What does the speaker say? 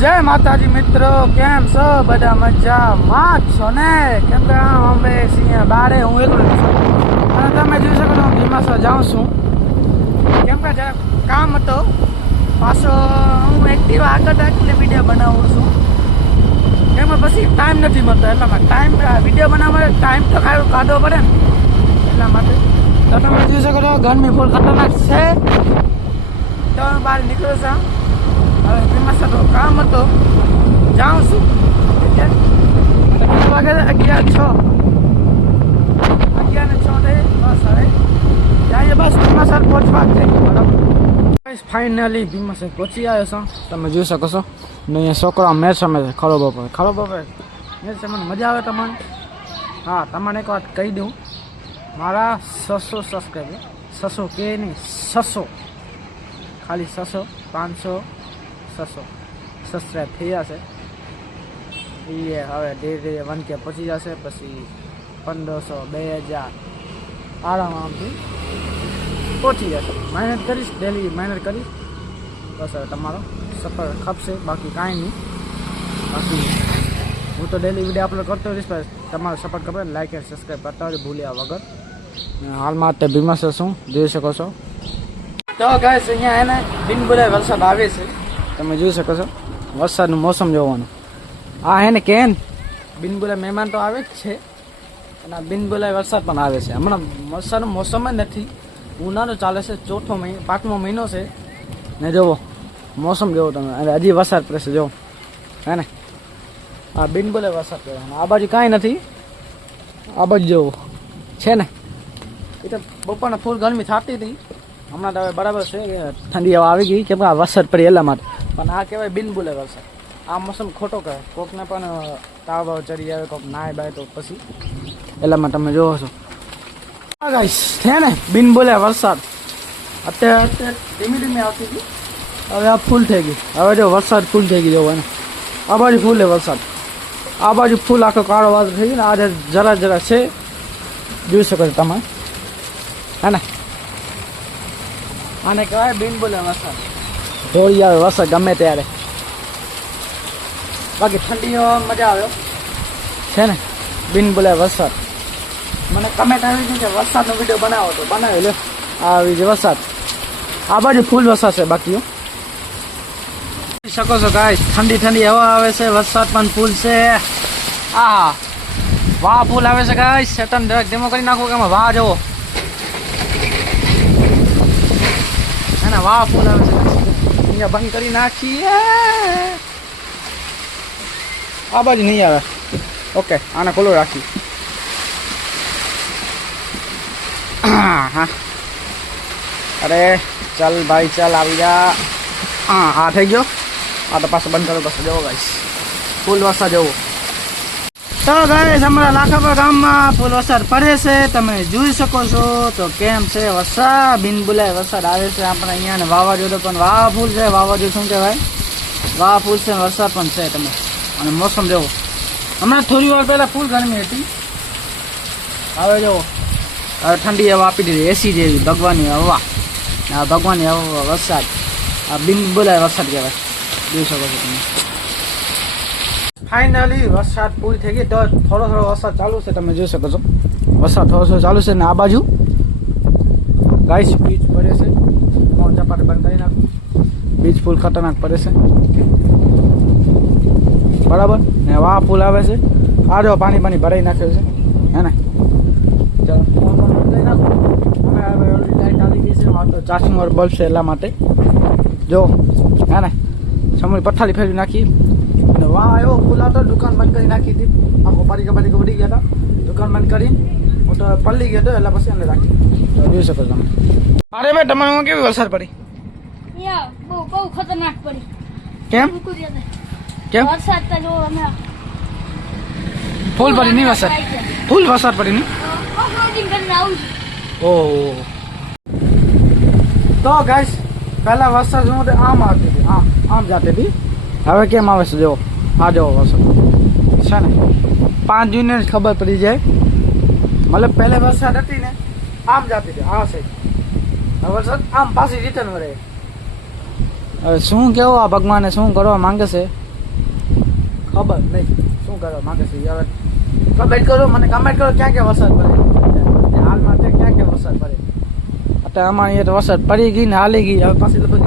જય માતાજી મિત્રો, કેમ છો? બધા મજામાં જ છો ને? કેમ કે અમે સિંહ બારે, હું એકલો છું. અને તમે જોઈ શકો હું ભીમાસર જાઉં છું. કેમ કે જરા કામ હતો, પાછો હું એક્ટિવા આગળ રાખીને વીડિયો બનાવું છું. એમાં પછી ટાઈમ નથી મળતો, એટલા માટે ટાઈમ વીડિયો બનાવવા માટે ટાઈમ તો કાઢવો કાઢવો પડે ને. એટલા માટે. તો તમે જોઈ શકો છો, ગરમી ફૂલ ખતરનાક છે. તો બહાર નીકળો છું. તો કામ હતો. જાઉં છું. વાગે? અગિયાર છ. અગિયાર ને છ થઈ બસ હવે. જાય બસ. ભીમાસર પહોંચવા જ થઈ બરાબર. ફાઇનલી ભીમાસર પહોંચી આવ્યો છું. તમે જોઈ શકો છો. ને અહીંયા છોકરા મેચ રમે છે, ખરો બપોરે ખરો બપોરે મેચ રમવાની મજા આવે તમને? હા, તમને એક વાત કહી દઉં. મારા છસો સબસ્ક્રાઈબર છસો કે નહીં, છસો. ખાલી છસો, પાંચસો છસો સબસ્ક્રાઈબ થઈ જશે. એ હવે ધીરે ધીરે વન કે પહોંચી જશે, પછી પંદરસો બે હજાર આરામ આરામથી પહોંચી જશે. મહેનત કરીશ ડેલી મહેનત કરીશ. બસ હવે તમારો સફર ખપશે, બાકી કાંઈ નહીં. બાકી હું તો ડેલી વીડિયો અપલોડ કરતો રહીશ, પણ તમારો સપોર્ટ ખબર લાઈક એન્ડ સબસ્ક્રાઈબ કરતા હોય ભૂલ્યા વગર. હાલમાં તે બીમાર છું, જોઈ શકો છો. તો ગાઈસ અહીંયા એને બિન બધા વરસાદ આવે છે. તમે જોઈ શકો છો, વરસાદનું મોસમ જોવાનું. આ હે ને કેન? બિન મહેમાન તો આવે જ છે અને આ બિન વરસાદ પણ આવે છે. હમણાં વરસાદનું મોસમ જ નથી. ઉનાળો ચાલે છે, ચોથો મહિનો પાંચમો મહિનો છે. ને જોવો, મોસમ જોવો તમે. અને હજી વરસાદ પડશે, જોવો. હે ને? આ બિન વરસાદ પડે આ બાજુ કાંઈ નથી. આ બાજુ જોવો. છે ને? એ તો બપોરના ફૂલ ગરમી થતી હતી. હમણાં તો હવે બરાબર છે, ઠંડી હવા આવી ગઈ. કેમ કે આ વરસાદ પડી એટલા માટે. પણ આ કહેવાય બિન બોલે વરસાદ. આ મોસમ ખોટો કહે કોકને પણ તાવ ચડી આવે, કોક નાય બાય તો પછી એટલા માટે તમે જોવો છો. હા ગાઈસ છે ને? બિન બોલે વરસાદ. અત્યારે અત્યારે ધીમે ધીમે આવતી હતી. હવે આ ફૂલ થઈ ગઈ હવે જો વરસાદ ફૂલ થઈ ગઈ એને. આ બાજુ ફૂલ છે વરસાદ. આ બાજુ ફૂલ આખો કાળો વાદળ થઈ ગયો ને, આજે જરા જરા છે. જોઈ શકો છો તમે. હે ને? આને કહેવાય બિન બોલે વરસાદ. ધોળી આવે વરસાદ ગમે ત્યારે. બાકી ઠંડીમાં મજા આવ્યો છે ને? બિન બોલે વરસાદ. મને કમેન્ટ આવી છે કે વરસાદનો વીડિયો બનાવો તો બનાવ્યો લે આવી છે વરસાદ. આ બાજુ ફૂલ વરસાદ છે બાકી. શકો છો ગાય ઠંડી ઠંડી હવા આવે છે, વરસાદ પણ ફૂલ છે. આ વાહ ફૂલ આવે છે ગાય સેટન ડાયરેક્ટ ધીમો કરી નાખો કે વાહ જવો. ને? વાહ ફૂલ આવે છે અહીંયા બંધ કરી નાખીએ. આ બાજુ નહીં આવે. ઓકે આને ખુલ્લો રાખી. હા. અરે, ચાલ ભાઈ, ચાલ, આવી જા. હા આ થઈ ગયો? આ તો પાછો બંધ કરો, પાછો જવો ગાઈશ ફૂલ વરસાદ જવો. તો ગાઈસ, અમારા લાખાપર ગામમાં ફૂલ વરસાદ પડે છે. તમે જોઈ શકો છો તો કેમ છે વરસાદ? બિન બુલાય વરસાદ આવે છે. આપણે અહીંયા ને વાવાઝોડું પણ વાવા ફૂલ છે. વાવાઝોડું શું કહેવાય? વાવા ફૂલ છે વરસાદ પણ છે તમે. અને મોસમ જુઓ હમણાં થોડી વાર પહેલાં ફૂલ ગરમી હતી. હવે જુઓ હવે ઠંડી હવા આપી દીધી. એસી જેવી. ભગવાનની હવા. આ ભગવાનની હવા વરસાદ. આ બિન બોલાય વરસાદ કહેવાય. જોઈ શકો છો તમે. ફાઇનલી વરસાદ પૂરી થઈ ગઈ. તો થોડો થોડો વરસાદ ચાલુ છે, તમે જોઈ શકો છો. વરસાદ થોડો થોડો ચાલુ છે ને આ બાજુ. ગાઈસ બીચ પડે છે. ફોન ચપાટ બંધ કરી નાખો. બીચ ફૂલ ખતરનાક પડે છે. બરાબર? ને વાહ, ફૂલ આવે છે. આ જો પાણી પાણી ભરાઈ નાખ્યું છે. હે ને? ચાલો હવે હવે ગઈ છે. મારે તો વાર બલ્બ છે એટલા માટે. જો, હે ને? સમય પથારી ફેરવી નાખી. અને વાહ આવ્યો ખુલ્લા તો દુકાન બંધ કરી નાખી હતી. આખો પારીકા પારીકા ઉડી ગયા હતા. દુકાન બંધ કરી હું તો પલ્લી ગયો હતો એટલે પછી એને રાખી. તો જોઈ શકો તમે. અરે ભાઈ તમારે કેવી વરસાદ પડી? બહુ બહુ ખતરનાક પડી. કેમ? કેમ? વરસાદ તો જો અમે ફૂલ પડી નહીં વરસાદ? ફૂલ વરસાદ પડી નહીં? ઓહો. તો ગાઈસ પહેલા વરસાદ હતું? આમ આવતી હતી આમ આમ જાતે હતી. હવે કેમ આવે છે? જો આ જો વરસાદ છે ને? પાંચ જૂને જ ખબર પડી જાય. મતલબ પહેલે વરસાદ હતી ને, આમ જતી હતી આ સાઈડ વરસાદ આમ પાછી રિટર્ન વળે. હવે શું કેવું આ ભગવાને શું કરવા માંગે છે? ખબર નહીં. શું કરવા માંગે છે? હવે કમેન્ટ કરો, મને કમેન્ટ કરો, ક્યાં ક્યાં વરસાદ પડે? હાલમાં ક્યાં ક્યાં વરસાદ પડે? અત્યારે અમારે અહીંયા વરસાદ પડી ગઈ ને હાલી ગઈ. હવે પાછી લગભગ